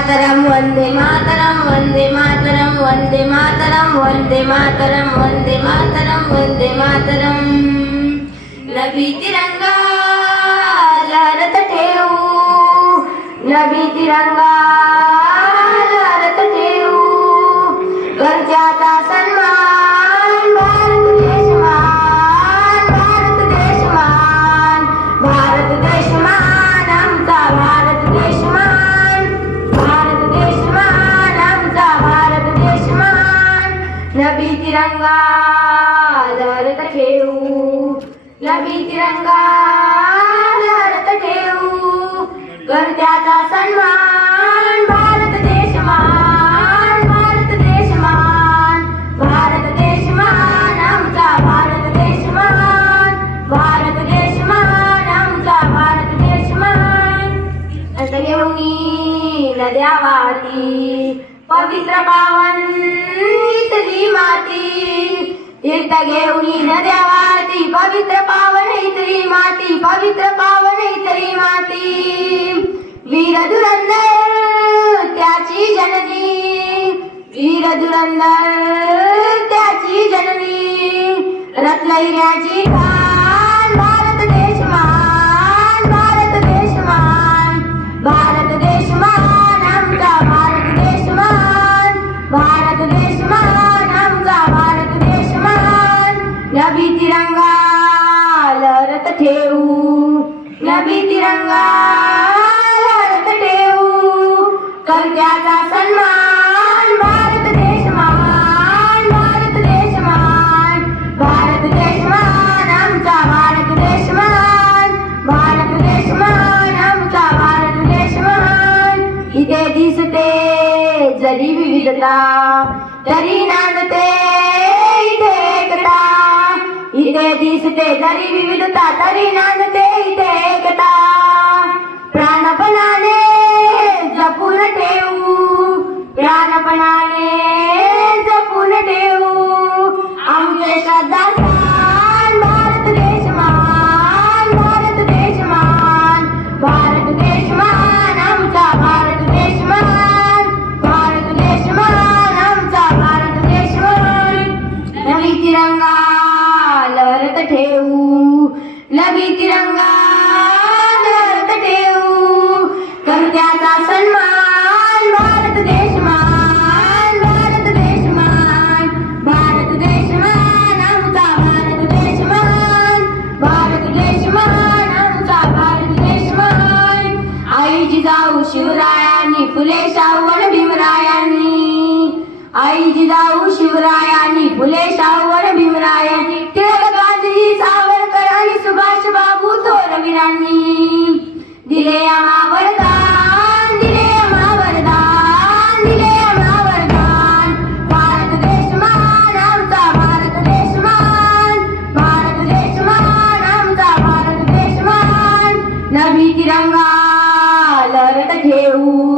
मातरम वंदे मातरम वंदे मातरम वंदे मातरम वंदे मातरम वंदे मातरम वंदे मातरम। नबी तिरंगा लहरत ठेवू। नबी तिरंगा ठेवू. नवी तिरंगा लहरत ठेवू. घरच्याचा सन्मान भारत देशमान भारत देशमान भारत देशमान आमचा भारत देशमान भारत देश मान आमचा भारत देशमान असं घेऊनी नद्या वाहती पवित्र पावन इथली माती. तीर्थ घेऊनी नद्या वाहती पवित्र पावन इतरी माती पवित्र पावन इतरी माती वीर धुरंदर त्याची जननी. वीर धुरंदर त्याची जननी. रत्नहिऱ्याची का नबी तिरंगा लहरत ठेवू. नबी तिरंगा लहरत ठेवू. कर्त्याचा सन्मान भारत देशमान भारत देशमान भारत देशमान आमचा भारत देशमान भारत देशमान आमचा भारत देशमान इथे दिसते जरी विविधता तरी नांदते इथे दिसते जरी विविधता तरी नांदते इथे एकता. प्राणपणाने जपून ठेवू प्राणपणाने जपून ठेवू. आमचे श्रद्धा जिजाऊ शिवरायांनी फुले सावण भीमरायांनी. आई जिजाऊ शिवरायांनी फुले सावण भीमराय भारत